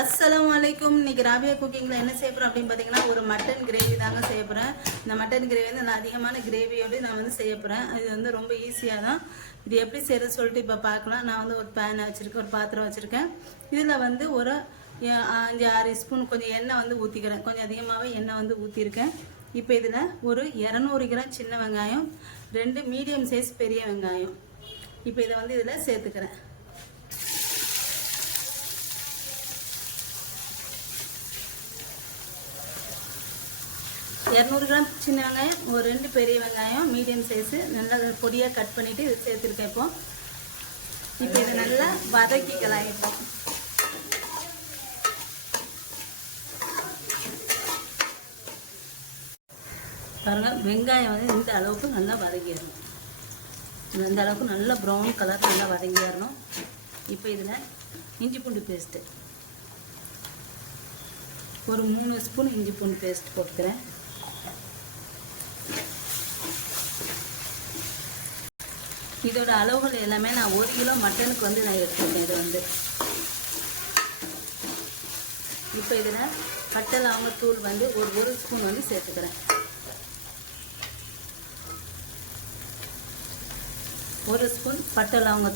அஸ்லாம் வலைக்கும் இன்னைக்கு ராபியா குக்கிங்கில் என்ன செய்ய அப்படின்னு பார்த்தீங்கன்னா ஒரு மட்டன் கிரேவி தாங்க செய்ய போகிறேன் இந்த மட்டன் கிரேவி வந்து நான் அதிகமான கிரேவியோடு நான் வந்து செய்ய போகிறேன் இது வந்து ரொம்ப ஈஸியாக தான். இது எப்படி செய்யறது சொல்லிட்டு இப்போ பார்க்கலாம் நான் வந்து ஒரு பேன் வச்சுருக்கேன் ஒரு பாத்திரம் வச்சுருக்கேன். இதில் வந்து ஒரு அஞ்சு ஆறு ஸ்பூன் கொஞ்சம் எண்ணெய் வந்து ஊற்றிக்கிறேன் கொஞ்சம் அதிகமாகவே எண்ணெய் வந்து ஊற்றிருக்கேன் இப்போ இதில் ஒரு இரநூறு கிராம் சின்ன வெங்காயம் ரெண்டு மீடியம் சைஸ் பெரிய வெங்காயம். இப்போ இதை வந்து இதில் சேர்த்துக்கிறேன். இரநூறு கிராம் சின்ன வெங்காயம் ஒரு ரெண்டு பெரிய வெங்காயம் மீடியம் சைஸு நல்லா பொடியாக கட் பண்ணிவிட்டு இது சேர்த்துருக்கேன் இப்போ. இப்போ இதை நல்லா வதக்கிக்கலாம் இப்போ பாருங்கள் வெங்காயம் வந்து இந்த அளவுக்கு நல்லா வதக்கிடணும் இந்த அளவுக்கு நல்லா ப்ரௌன் கலர் நல்லா வதங்கிடணும். இப்போ இதில் இஞ்சி பூண்டு பேஸ்ட்டு ஒரு மூணு ஸ்பூன் இஞ்சி பூண்டு பேஸ்ட் போட்டுக்கிறேன். இதோட அளவுகள் எல்லாமே நான் ஒரு கிலோ மட்டனுக்கு வந்து நான் எடுத்துருக்கேன் இது வந்து. இப்போ இதில் பட்டை லவங்க தூள் வந்து ஒரு ஒரு ஸ்பூன் வந்து சேர்த்துக்கிறேன். ஒரு ஸ்பூன் பட்டை லவங்க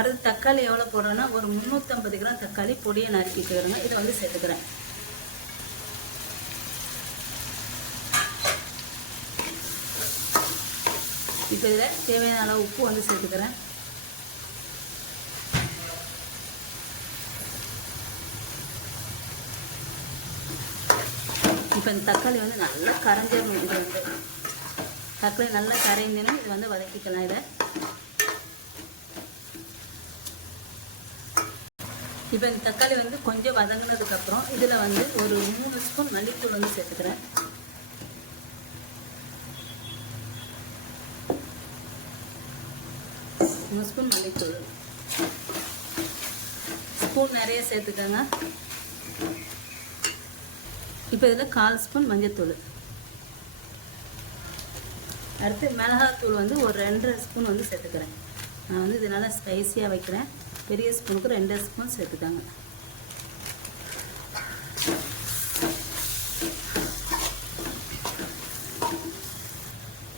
அடுத்து தக்காளி எவ்வளோ போடுறேன்னா ஒரு முந்நூற்றம்பது கிராம் தக்காளி பொடியை நறுக்கிக்கிறேங்க இதை வந்து சேர்த்துக்கிறேன். இப்போ இதில் தேவையான அளவு உப்பு வந்து சேர்த்துக்கிறேன். இப்போ இந்த தக்காளி வந்து நல்லா கரைஞ்சிடணும் இது வந்து தக்காளி நல்லா கரைஞ்சினும் இது வந்து வதக்கிக்கலாம் இதை. இப்போ இந்த தக்காளி வந்து கொஞ்சம் வதங்கினதுக்கப்புறம் இதில் வந்து ஒரு மூணு ஸ்பூன் மல்லித்தூள் வந்து சேர்த்துக்கிறேன். மூணு ஸ்பூன் மல்லித்தூள். ஸ்பூன் நிறைய சேர்த்துக்கோங்க. இப்போ இதில் கால் ஸ்பூன் மஞ்சத்தூள். அடுத்து மிளகாத்தூள் வந்து ஒரு ரெண்டரை ஸ்பூன் வந்து சேர்த்துக்கிறேன். நான் வந்து இதனால் ஸ்பைஸியாக வைக்கிறேன். பெரிய ஸ்பூனுக்கு ரெண்டு ஸ்பூன் சேர்த்துக்காங்க.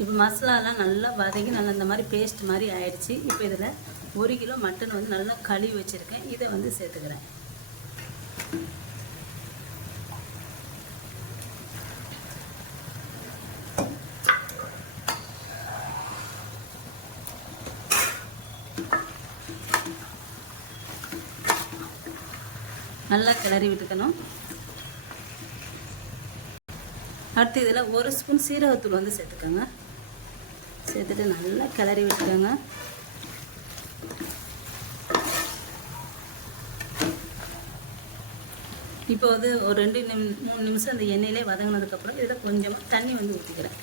இப்போ மசாலாலாம் நல்லா வதங்கி நல்லா இந்த மாதிரி பேஸ்ட் மாதிரி ஆயிடுச்சு. இப்போ இதில் ஒரு கிலோ மட்டன் வந்து நல்லா கழுவி வச்சுருக்கேன். இதை வந்து சேர்த்துக்கிறேன். நல்லா கிளறி விட்டுக்கணும். அடுத்து இதில் ஒரு ஸ்பூன் சீரகத்தூள் வந்து சேர்த்துக்கோங்க. சேர்த்துட்டு நல்லா கிளறி விட்டுக்கோங்க. இப்போ வந்து ஒரு ரெண்டு நிமி மூணு நிமிஷம் அந்த எண்ணெயிலே வதங்கினதுக்கப்புறம் இதில் கொஞ்சமாக தண்ணி வந்து ஊற்றிக்கிறேன்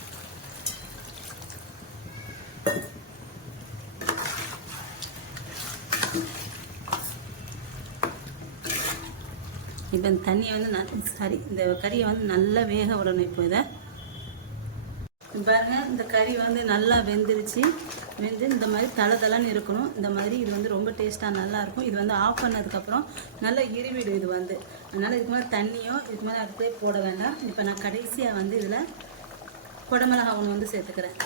இப்போ இந்த தண்ணியை வந்து ந சாரி இந்த கறியை வந்து நல்லா வேக விடணும் இப்போ இதை. பாருங்க இந்த கறி வந்து நல்லா வெந்துருச்சு. வெந்து இந்த மாதிரி தலை தலைன்னு இருக்கணும். இந்த மாதிரி இது வந்து ரொம்ப டேஸ்ட்டாக நல்லாயிருக்கும். இது வந்து ஆஃப் பண்ணதுக்கப்புறம் நல்லா இருவிடும் இது வந்து. அதனால் இதுக்கு மேலே தண்ணியோ இதுக்கு மேலே அடுப்பே போட வேண்டாம். இப்போ நான் கடைசியாக வந்து இதில் குடமிளகா ஒன்று வந்து சேர்த்துக்கிறேன்.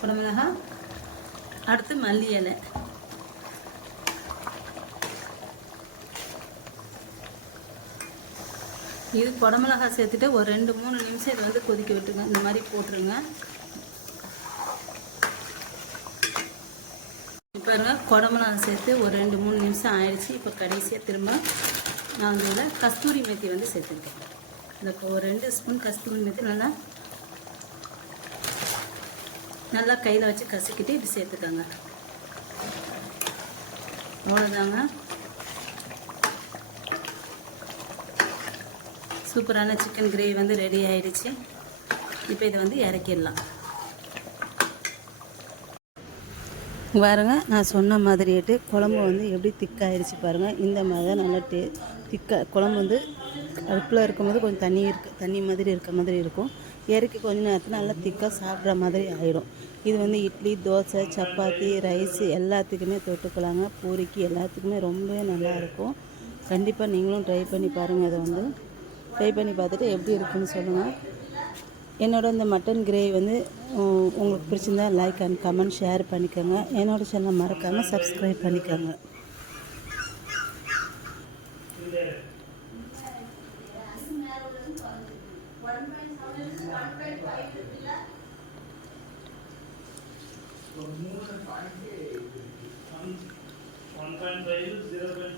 குடமிளகா அடுத்து மல்லி இலை. இது குடமிளகாய் சேர்த்துட்டு ஒரு ரெண்டு மூணு நிமிஷம் இதை வந்து கொதிக்க விட்டுருங்க. இந்த மாதிரி போட்டுருங்க. இப்போ இருங்க குடமிளகாய் சேர்த்து ஒரு ரெண்டு மூணு நிமிஷம் ஆயிடுச்சு. இப்போ கடைசியாக திரும்ப நான் வந்து இதில் கஸ்தூரி மேத்தி வந்து சேர்த்துருக்கேன் இந்த ஒரு ரெண்டு ஸ்பூன் கஸ்தூரி மேத்தி நல்லா நல்லா கையில் வச்சு கசக்கிட்டு இது சேர்த்துக்கோங்க. அவ்வளோதாங்க சூப்பரான சிக்கன் கிரேவி வந்து ரெடி ஆகிடுச்சு இப்போ இதை வந்து இறக்கிடலாம். பாருங்க நான் சொன்ன மாதிரிட்டு குழம்பு வந்து எப்படி திக்காயிடுச்சு பாருங்கள் இந்த மாதிரி தான் நல்லா டே திக்காக குழம்பு வந்து அடுப்பில் இருக்கும்போது கொஞ்சம் தண்ணி இருக்க தண்ணி மாதிரி இருக்க மாதிரி இருக்கும். இறக்கி கொஞ்ச நேரத்தில் நல்லா திக்காக சாப்பிட்ற மாதிரி ஆகிடும் இது வந்து இட்லி தோசை சப்பாத்தி ரைஸ் எல்லாத்துக்குமே தொட்டுக்கலாங்க. பூரிக்கு எல்லாத்துக்குமே ரொம்பவே நல்லா இருக்கும். கண்டிப்பாக நீங்களும் ட்ரை பண்ணி பாருங்கள் அதை வந்து. ட்ரை பண்ணி பார்த்துட்டு எப்படி இருக்குன்னு சொல்லுங்கள் என்னோட இந்த மட்டன் கிரேவி வந்து உங்களுக்கு பிடிச்சிருந்தா லைக் அண்ட் கமெண்ட் ஷேர் பண்ணிக்கோங்க. என்னோட சேனல் மறக்காமல் சப்ஸ்கிரைப் பண்ணிக்கோங்க. One point five, zero point